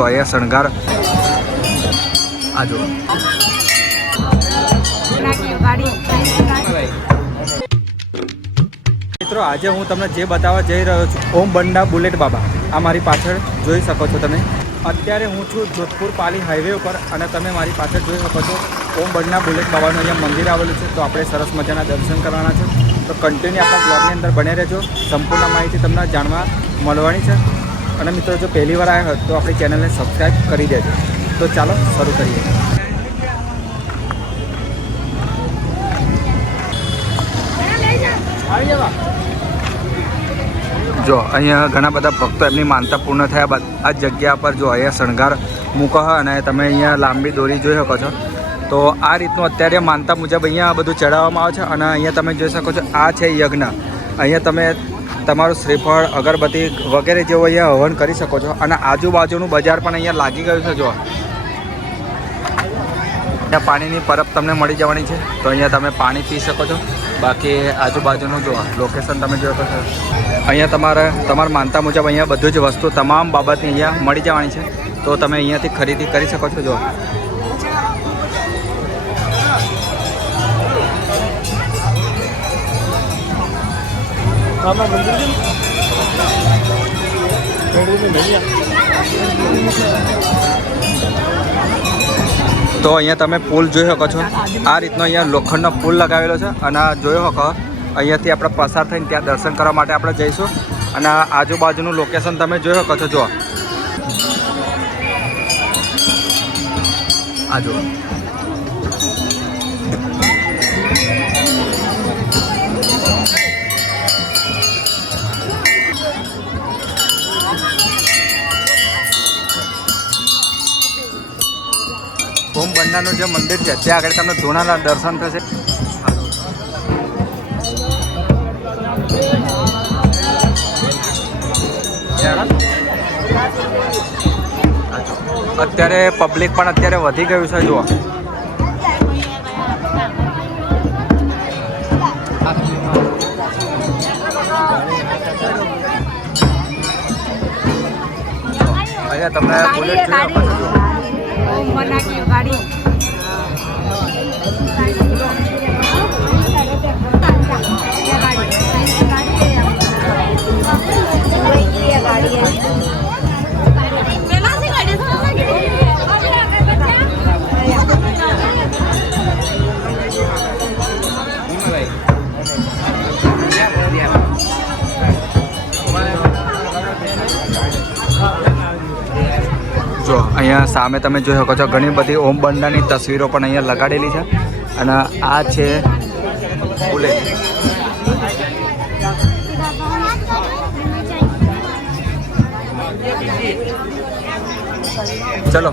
તો અહીંયા શણગાર આ જો મિત્રો, આજે હું તમને જે બતાવવા જઈ રહ્યો છું ઓમ બંડા બુલેટ બાબા, આ મારી પાછળ જોઈ શકો છો તમે। અત્યારે હું છું જોધપુર પાલી હાઈવે ઉપર અને તમે મારી પાછળ જોઈ શકો છો ઓમ બંડા બુલેટ બાબાનું અહીંયા મંદિર આવેલું છે। તો આપણે સરસ મજાના દર્શન કરવાના છે, તો કન્ટિન્યુ આપણા બ્લોગની અંદર બને રહેજો, સંપૂર્ણ માહિતી તમને જાણવા મળવાની છે। અને મિત્રો, જો પહેલી વાર આવ્યા હોય તો આપણી ચેનલને સબસ્ક્રાઈબ કરી દેજો। તો ચાલો શરૂ કરીએ। જો અહીંયા ઘણા બધા ભક્તો એમની માનતા પૂર્ણ થયા બાદ આ જગ્યા પર જો અહીંયા શણગાર મૂકો હોય અને તમે અહીંયા લાંબી દોરી જોઈ શકો છો। તો આ રીતનું અત્યારે માનતા મુજબ અહીંયા બધું ચડાવવામાં આવે છે અને અહીંયા તમે જોઈ શકો છો આ છે યજ્ઞ। અહીંયા તમે તમારું શ્રીફળ, અગરબત્તી વગેરે જેવું અહીંયા હવન કરી શકો છો અને આજુબાજુનું બજાર પણ અહીંયા લાગી ગયું છે। જો અહીંયા પાણીની પરબ તમને મળી જવાની છે, તો અહીંયા તમે પાણી પી શકો છો। બાકી આજુબાજુનું જો લોકેશન તમે જોઈ શકો છો, અહીંયા તમારા માનતા મુજબ અહીંયા બધું જ વસ્તુ તમામ બાબતની અહીંયા મળી જવાની છે, તો તમે અહીંયાથી ખરીદી કરી શકો છો। જો તો અહીંયા તમે પુલ જોઈ શકો છો, આ રીતનો અહીંયા લોખંડનો પુલ લગાવેલો છે અને જોયો શકો અહીંયાથી આપણે પસાર થઈને ત્યાં દર્શન કરવા માટે આપણે જઈશું। અને આજુબાજુનું લોકેશન તમે જોઈ શકો છો। જો આ જો ઓમ બંડાનું જે મંદિર છે ત્યાં આગળ તમને ધૂણાના દર્શન થશે। અત્યારે પબ્લિક પણ અત્યારે વધી ગયું છે। જુઓ અહીંયા તમને બુલેટ જોઈ શકો છો। જો અહીંયા સામે તમે જોઈ શકો છો ઘણી બધી ઓમ બંડાની તસવીરો પણ અહીંયા લગાડેલી છે અને આ છે બુલેટ। ચલો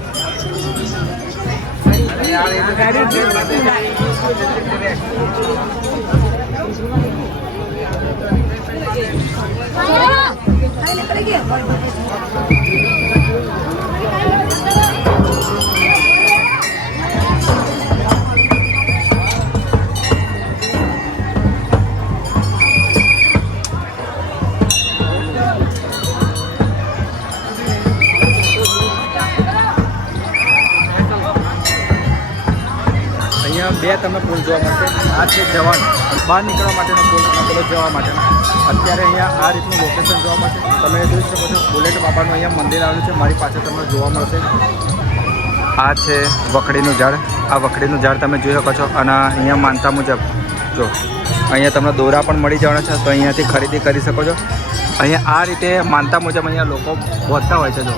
બે તમને પુલ જોવા મળશે, આ છે જવાન બહાર નીકળવા માટેનો પુલ, પેલો જવા માટેનો। અત્યારે અહીંયા આ રીતનું લોકેશન જોવા મળશે, તમે જોઈ શકો છો બુલેટ બાબાનું અહીંયા મંદિર આવેલું છે, મારી પાસે તમને જોવા મળશે। આ છે વખડીનું ઝાડ, આ વખડીનું ઝાડ તમે જોઈ શકો છો અને અહીંયા માનતા મુજબ જો અહીંયા તમને દોરા પણ મળી જવાના છે, તો અહીંયાથી ખરીદી કરી શકો છો। અહીંયા આ રીતે માનતા મુજબ અહીંયા લોકો પહોંચતા હોય છે। જો